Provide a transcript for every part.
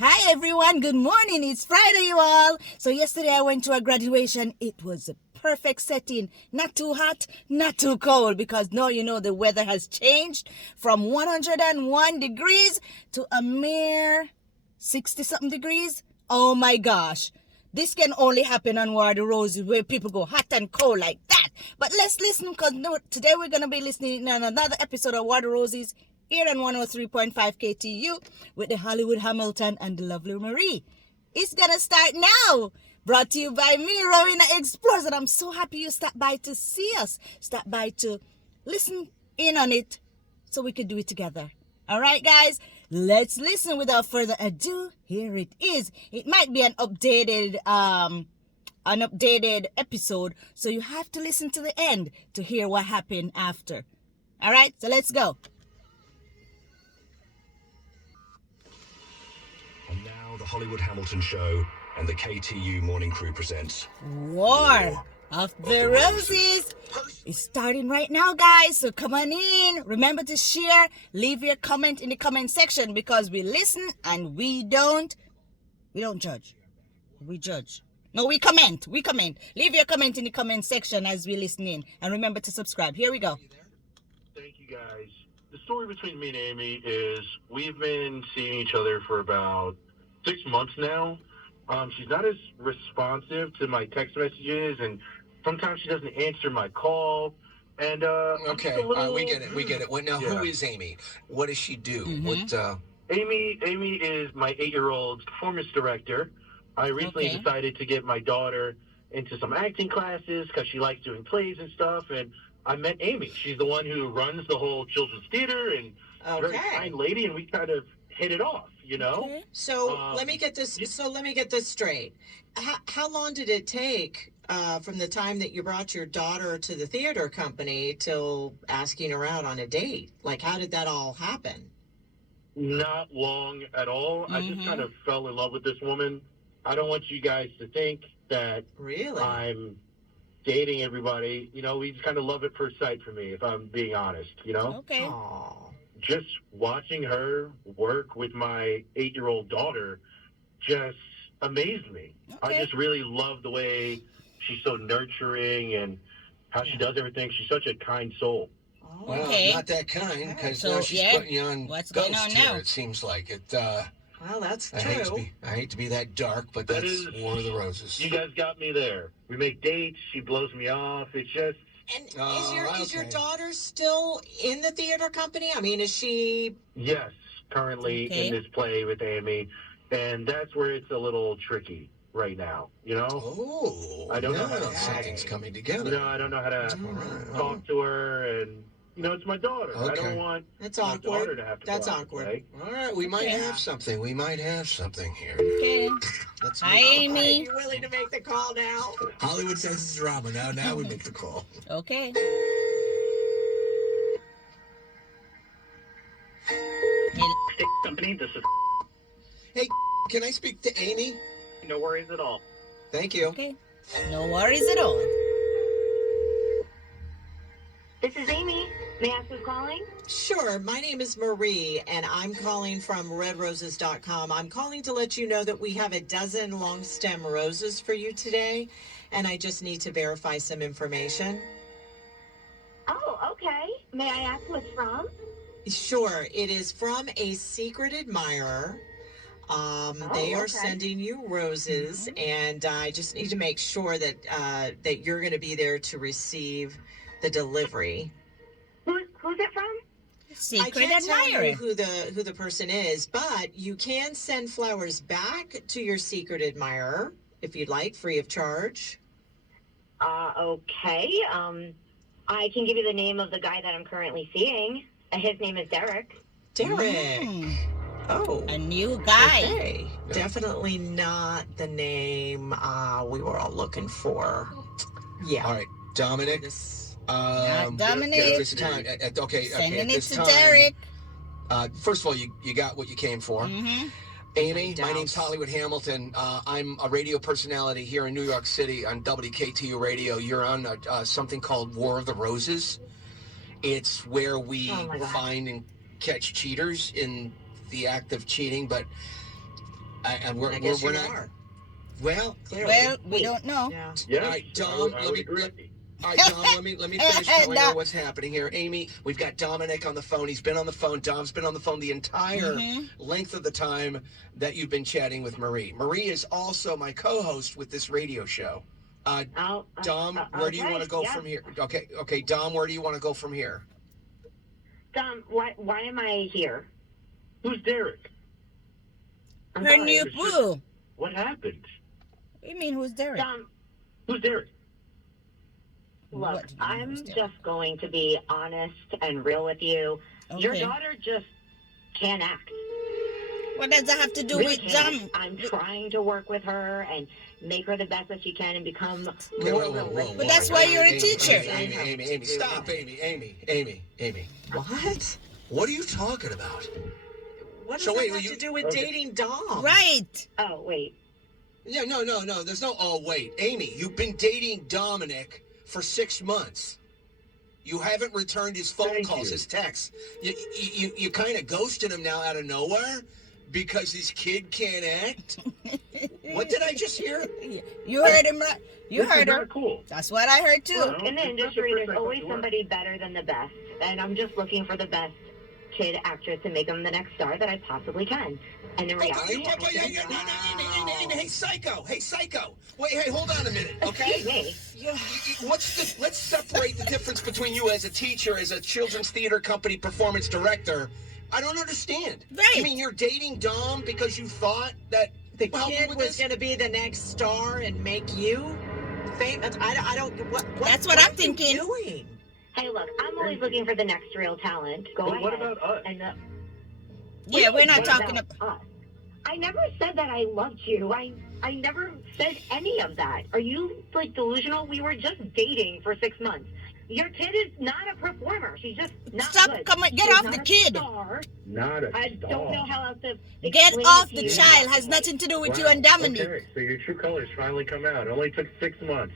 Hi everyone, good morning. It's Friday, you all. So yesterday I went to a graduation. It was a perfect setting. Not too hot, not too cold, because now you know the weather has changed from 101 degrees to a mere 60 something degrees. Oh my gosh. This can only happen on War the Roses, where people go hot and cold like that. But let's listen, because today we're going to be listening on another episode of War the Roses here on 103.5 KTU with the Hollywood Hamilton and the lovely Marie. It's going to start now. Brought to you by me, Rowena Explores. And I'm so happy you stopped by to see us. Stop by to listen in on it so we could do it together. All right, guys, let's listen without further ado. Here it is. It might be an updated episode, so you have to listen to the end to hear what happened after. All right, so let's go. And now the Hollywood Hamilton Show and the KTU Morning Crew presents War of the Roses is starting right now, guys. So come on in. Remember to share. Leave your comment in the comment section, because we listen and we don't judge. We judge. No, we comment. Leave your comment in the comment section as we listen in. And remember to subscribe. Here we go. Thank you, guys. The story between me and Amy is we've been seeing each other for about 6 months now. She's not as responsive to my text messages, and sometimes she doesn't answer my call. And okay, we get it. Well, now, Who is Amy? What does she do? Mm-hmm. Amy is my 8-year-old performance director. I recently decided to get my daughter into some acting classes because she likes doing plays and stuff. And I met Amy. She's the one who runs the whole children's theater, and very kind lady. And we kind of hit it off, you know. Okay. So let me get this. So let me get this straight. How long did it take from the time that you brought your daughter to the theater company till asking her out on a date? Like, how did that all happen? Not long at all. I just kind of fell in love with this woman. I don't want you guys to think that Really? I'm dating everybody. You know, we just kind of love at first sight for me, if I'm being honest, you know? Okay. Aww. Just watching her work with my 8-year-old daughter just amazed me. I just really love the way she's so nurturing and how she does everything. She's such a kind soul. Well, not that kind, because So, now she's putting you on what's Ghost going on here, now? it seems like. Well, that's I true. hate to be that dark, but that's War of the Roses. You guys got me there. We make dates. She blows me off. It's just... And is your daughter still in the theater company? I mean, is she? Yes, currently in this play with Amy, and that's where it's a little tricky right now. You know? Oh, I don't know how to something's coming together. You know, I don't know how to talk to her, and you know, it's my daughter. I don't want That's my awkward. daughter to have to That's go out and awkward. play. All right, we might have something. We might have something here. Okay. Let's Hi, Amy. Are you willing to make the call now? Hollywood says it's drama. Now we make the call. Okay. Company, this is Hey, can I speak to Amy? no worries at all. Thank you. Okay. No worries at all. This is Amy. May I ask who's calling? Sure. My name is Marie, and I'm calling from redroses.com. I'm calling to let you know that we have a dozen long stem roses for you today, and I just need to verify some information. Oh, okay. May I ask who it's from? Sure. It is from a secret admirer. They are okay. sending you roses, and I just need to make sure that that you're going to be there to receive the delivery. Who's it from? Secret I can't tell admirer. you who the person is, but you can send flowers back to your secret admirer if you'd like, free of charge. Okay. I can give you the name of the guy that I'm currently seeing. His name is Derek. Derek. Oh. A new guy. Okay. Definitely not the name we were all looking for. Yeah. All right, Dominic. Not Dominic. At this time, Sending at it this to time, Derek. First of all, you got what you came for. Amy, my name's Hollywood Hamilton. I'm a radio personality here in New York City on WKTU Radio. You're on something called War of the Roses. It's where we find and catch cheaters in the act of cheating, but And I guess we're you not. are. Well, Clearly. Well, we don't know. Yeah. Yes, all right, Dom. I Let would me. agree. All right, Dom, let me finish telling her what's happening here. Amy, we've got Dominic on the phone. He's been on the phone. Dom's been on the phone the entire length of the time that you've been chatting with Marie. Marie is also my co-host with this radio show. Dom, where do you want to go from here? Okay, Dom, where do you want to go from here? Dom, why am I here? Who's Derek? I'm Her sorry. new boo. What happened? What do you mean, who's Derek? Dom, Who's Derek? look, What do you mean, I'm who's Derek? just going to be honest and real with you. Your Okay. daughter just can't act. What does that have to do Really with can't. Dom? I'm trying to work with her and make her the best that she can and become Okay, more whoa, whoa, whoa, realistic. But that's why you're a Amy, teacher. Amy, stop, Amy. What? What are you talking about? What does So that wait, have you- to do with okay. dating Dom? Right. Oh, wait. Yeah, no. There's no. Oh, wait, Amy, you've been dating Dominic for 6 months. You haven't returned his phone Thank calls, you. his texts. You kind of ghosted him now out of nowhere because his kid can't act. What did I just hear? You heard him right. You This heard is her. not cool. That's what I heard too. Look, in the It's not the industry, first there's time always I've worked. somebody better than the best. And I'm just looking for the best kid actress to make them the next star that I possibly can. And in reality, No, Amy, hey, psycho. Wait, hey, hold on a minute, okay? Excuse me. Let's separate the difference between you as a teacher, as a children's theater company performance director. I don't understand. Right. You mean you're dating Dom because you thought that The will help you kid with was this? going to be the next star and make you famous. I don't. What? That's what I'm are you thinking. Doing? Hey, look, I'm always looking for the next real talent. Go But ahead. what about us? And Yeah, we're not what talking about about. us? I never said that I loved you. I never said any of that. Are you like delusional? We were just dating for 6 months. Your kid is not a performer. She's just not Stop, good. come on, get She's off not the a kid. Star. Not a I star. don't know how else to Get explain off it the to you. child. Has nothing to do with you Wow, and Dominic. Okay, so your true colors finally come out. It only took 6 months.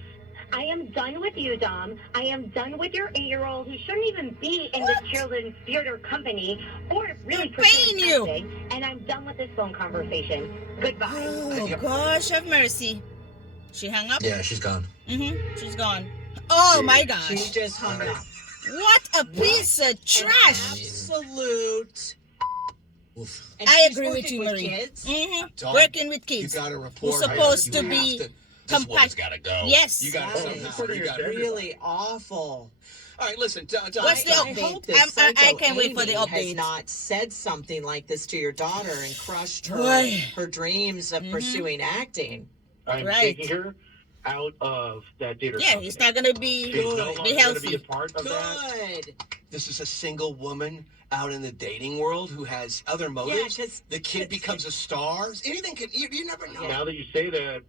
I am done with you, Dom. I am done with your 8-year-old who shouldn't even be in the children's theater company or really They're paying pursuing you. acting. And I'm done with this phone conversation. Goodbye. Oh gosh, have mercy. She hung up. Yeah, she's gone. She's gone. Oh my She gosh. just hung up. What a piece of trash. Absolute. Oof. And I she's agree with working you, Marie. Kids? Dom, Working with You kids. got to report. Who's supposed her. to You be have to- This woman's compa- got to go. Yes. You got That to is somehow. You got to. really awful. All right, listen, Dom. What's the I update? hope that I Psycho can't wait for the Amy update. Has not said something like this to your daughter and crushed her Boy. her dreams of pursuing acting. I'm Right. taking her out of that theater Yeah, company. he's not gonna be She's no longer gonna healthy. be a part of that. Good. This is a single woman out in the dating world who has other motives. 'cause The kid becomes a star. Anything can. You never know. Now that you say that,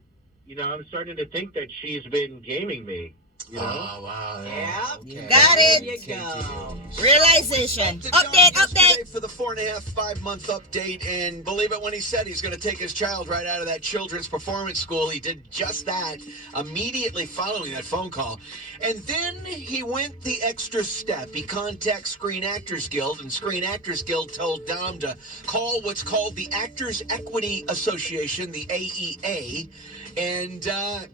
I'm starting to think that she's been gaming me. Oh, wow. Yeah. Okay. Got There it. you go. Realization. To John Update. yesterday for the 4.5, 5-month update, and believe it when he said he's going to take his child right out of that children's performance school. He did just that immediately following that phone call, and then he went the extra step. He contacts Screen Actors Guild, and Screen Actors Guild told Dom to call what's called the Actors Equity Association, the AEA. And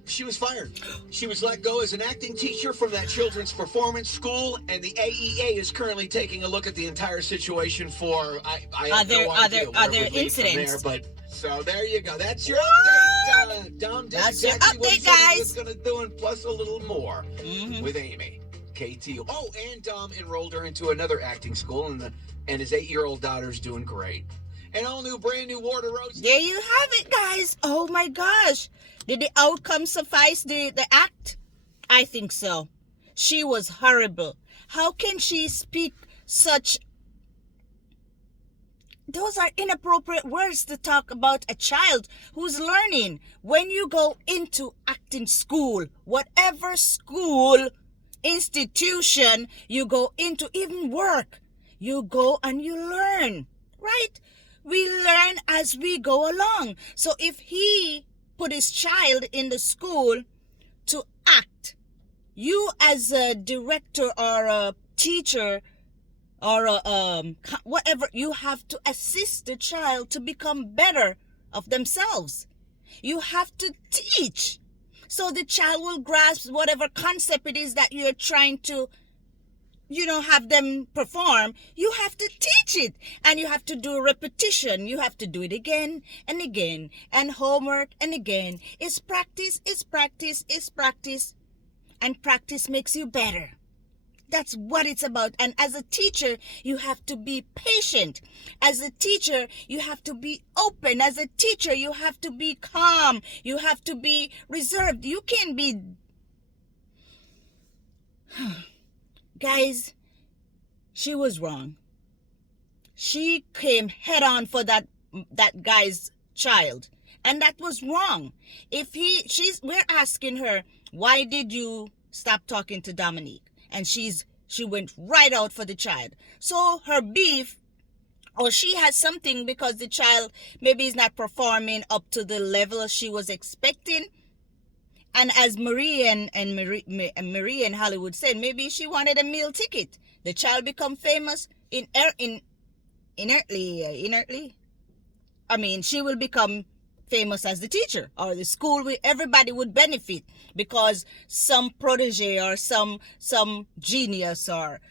she was fired. She was let go as an acting teacher from that children's performance school, and the AEA is currently taking a look at the entire situation for I have no idea where it would lead from incidents. there, but so there you go. That's your update. Dom did That's your exactly what he update, said he guys. was going to do, and plus a little more Mhm. with Amy. KTU. Oh, and Dom enrolled her into another acting school, and his 8-year-old daughter's doing great. An all new, brand new Water Rose. There you have it, guys. Oh my gosh. Did the outcome suffice the act? I think so. She was horrible. How can she speak such... Those are inappropriate words to talk about a child who's learning. When you go into acting school, whatever school, institution you go into, even work, you go and you learn, right? We learn as we go along. So if he put his child in the school to act, you as a director or a teacher or a, whatever, you have to assist the child to become better of themselves. You have to teach. So the child will grasp whatever concept it is that you're trying to, have them perform. You have to teach it. And you have to do repetition. You have to do it again and again. And homework and again. It's practice, it's practice, it's practice. And practice makes you better. That's what it's about. And as a teacher, you have to be patient. As a teacher, you have to be open. As a teacher, you have to be calm. You have to be reserved. You can't be... Guys, she was wrong. She came head on for that guy's child. And that was wrong. We're asking her, why did you stop talking to Dominique? And she went right out for the child. So her beef, or she has something because the child maybe is not performing up to the level she was expecting. And as Marie and Hollywood said, maybe she wanted a meal ticket. The child become famous inertly. I mean, she will become famous as the teacher, or the school, everybody would benefit because some protege or some genius or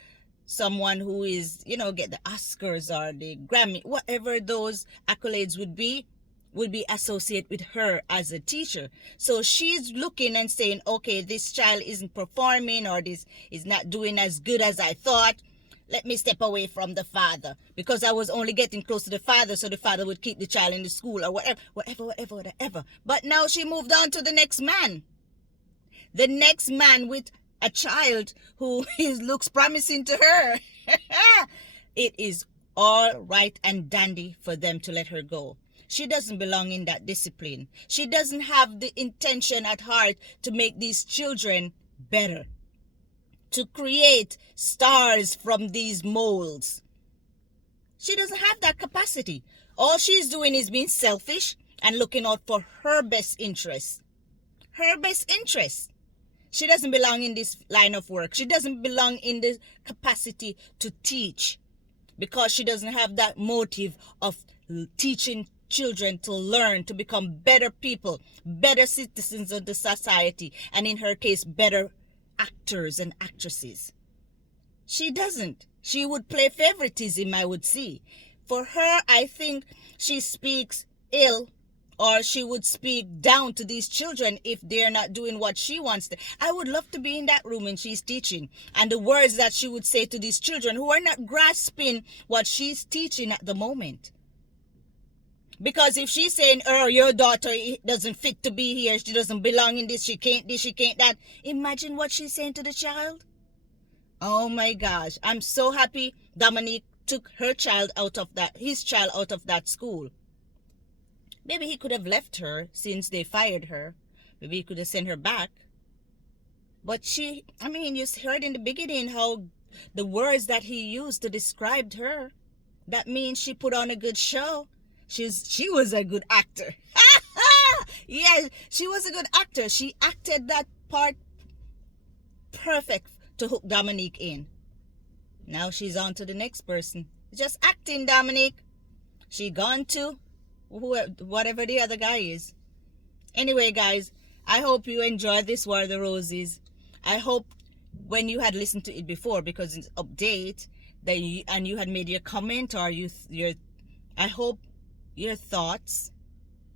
someone who is, get the Oscars or the Grammy, whatever those accolades would be associated with her as a teacher. So she's looking and saying, okay, this child isn't performing, or this is not doing as good as I thought. Let me step away from the father because I was only getting close to the father, so the father would keep the child in the school or whatever. But now she moved on to the next man. The next man with a child who looks promising to her. It is all right and dandy for them to let her go. She doesn't belong in that discipline. She doesn't have the intention at heart to make these children better, to create stars from these molds. She doesn't have that capacity. All she's doing is being selfish and looking out for her best interests. Her best interests. She doesn't belong in this line of work. She doesn't belong in the capacity to teach because she doesn't have that motive of teaching children to learn, to become better people, better citizens of the society, and in her case, better actors and actresses. She doesn't. She would play favoritism, I would see. For her, I think she speaks ill, or she would speak down to these children if they're not doing what she wants to. I would love to be in that room when she's teaching, and the words that she would say to these children who are not grasping what she's teaching at the moment. Because if she's saying, your daughter doesn't fit to be here, she doesn't belong in this, she can't that, imagine what she's saying to the child. Oh my gosh, I'm so happy Dominique took his child out of that school. Maybe he could have left her since they fired her. Maybe he could have sent her back. But you heard in the beginning how the words that he used to describe her. That means she put on a good show. She was a good actor. Yes, she was a good actor. She acted that part perfect to hook Dominique in. Now she's on to the next person. Just acting, Dominique. She gone to whatever the other guy is. Anyway, guys, I hope you enjoyed this War of the Roses. I hope when you had listened to it before, because it's update, and you had made your comment, or I hope your thoughts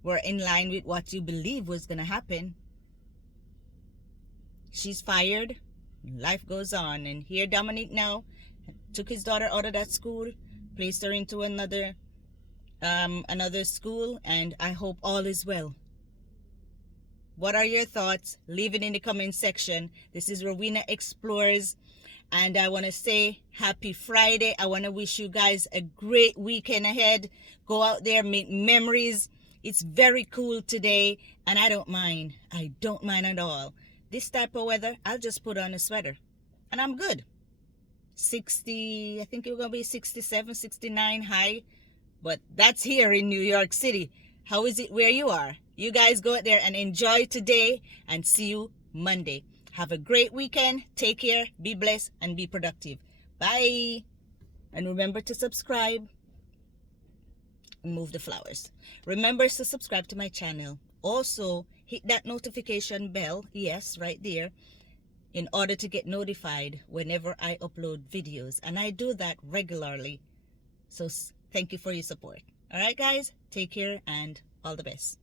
were in line with what you believe was going to happen. She's fired. Life goes on. And here Dominique now took his daughter out of that school, placed her into another school, and I hope all is well. What are your thoughts? Leave it in the comment section. This is Rowena Explores, and I want to say happy Friday. I want to wish you guys a great weekend ahead. Go out there, make memories. It's very cool today, and I don't mind. I don't mind at all. This type of weather, I'll just put on a sweater, and I'm good. 60, I think it's going to be 67, 69 high, but that's here in New York City. How is it where you are? You guys go out there and enjoy today, and see you Monday. Have a great weekend. Take care, be blessed, and be productive. Bye. And remember to subscribe. move the flowers. Remember to subscribe to my channel. Also, hit that notification bell, yes, right there, in order to get notified whenever I upload videos. And I do that regularly. So thank you for your support. All right, guys, take care and all the best.